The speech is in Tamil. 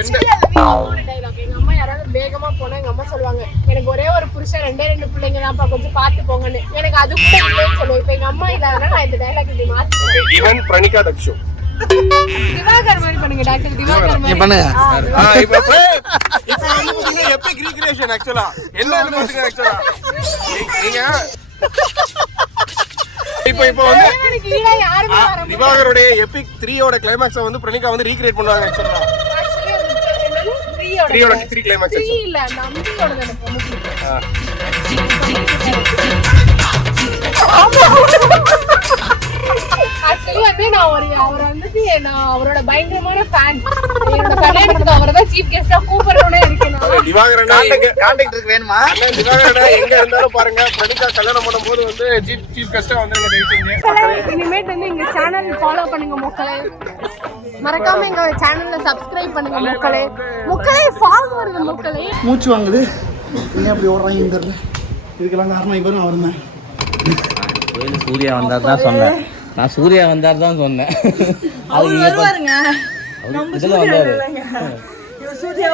எங்க அம்மா யாராவது வேகமா போனா எங்க அம்மா சொல்லுவாங்க எனக்கு ஒரே ஒரு புருஷன் 2 பிள்ளைங்க தான்ப்பா கொஞ்சம் பார்த்து போங்கன்னு. எனக்கு அது கூட இல்லைன்னு சொல்லுவேன். இப்ப எங்க அம்மா இல்லாதனால நான் இந்த டைலாக் இப்படி மாத்தி ஈவன் பிரணிகா தக்ஷு திவாகர் மாதிரி பண்ணுங்க டாக்டர் திவாகர் மாதிரி பண்ணுங்க. இப்போ வந்து எபிக் ரீக்ரியேஷன் ஆக்சுவலா என்னன்னு பாத்துங்க. ஆக்சுவலா நீங்க இப்போ வந்து திவாகருடைய எபிக் 3யோட கிளைமாக்ஸை வந்து பிரணிகா வந்து ரீக்ரியேட் பண்ணுவாங்க. ஆக்சுவலா 3 கிளைமாக்ஸ் இல்ல அந்த அம்பியோட ஆக்சுவலி வந்து நான் அவரோட பயங்கரமான ஃபேன். என்னோட கல்யாணத்துக்கு அவர்தான் சீஃப் கெஸ்டா கூப்பிடறோனே இருக்கேன். திவாகரனா கான்டாக்ட் இருக்கு வேணுமா? திவாகரனா எங்க இருந்தாலும் பாருங்க பிரணிகா கல்யாணம் பண்ணும்போது வந்து சீஃப் கெஸ்டா வந்துருங்க தெரிவிச்சீங்க. இனிமேட் வந்து எங்க சேனல் ஃபாலோ பண்ணுங்க மக்களே. மறக்காம எங்க சேனல்ல சப்ஸ்கிரைப் பண்ணுங்க மக்களே. மக்களே ஃபாலோ வருது மக்களே. மூச்சு வாங்குது. நீ அப்படி ஓடுறாங்க இந்த இதுக்கெல்லாம் காரணம் இவரும் அவர்தான். சூர்யா வந்தார் தான் சொன்னேன். நான் சூர்யா வந்தார் தான் சொன்னேன். அவர் வருவாருங்க. இதுல வந்தாரு. சூர்யா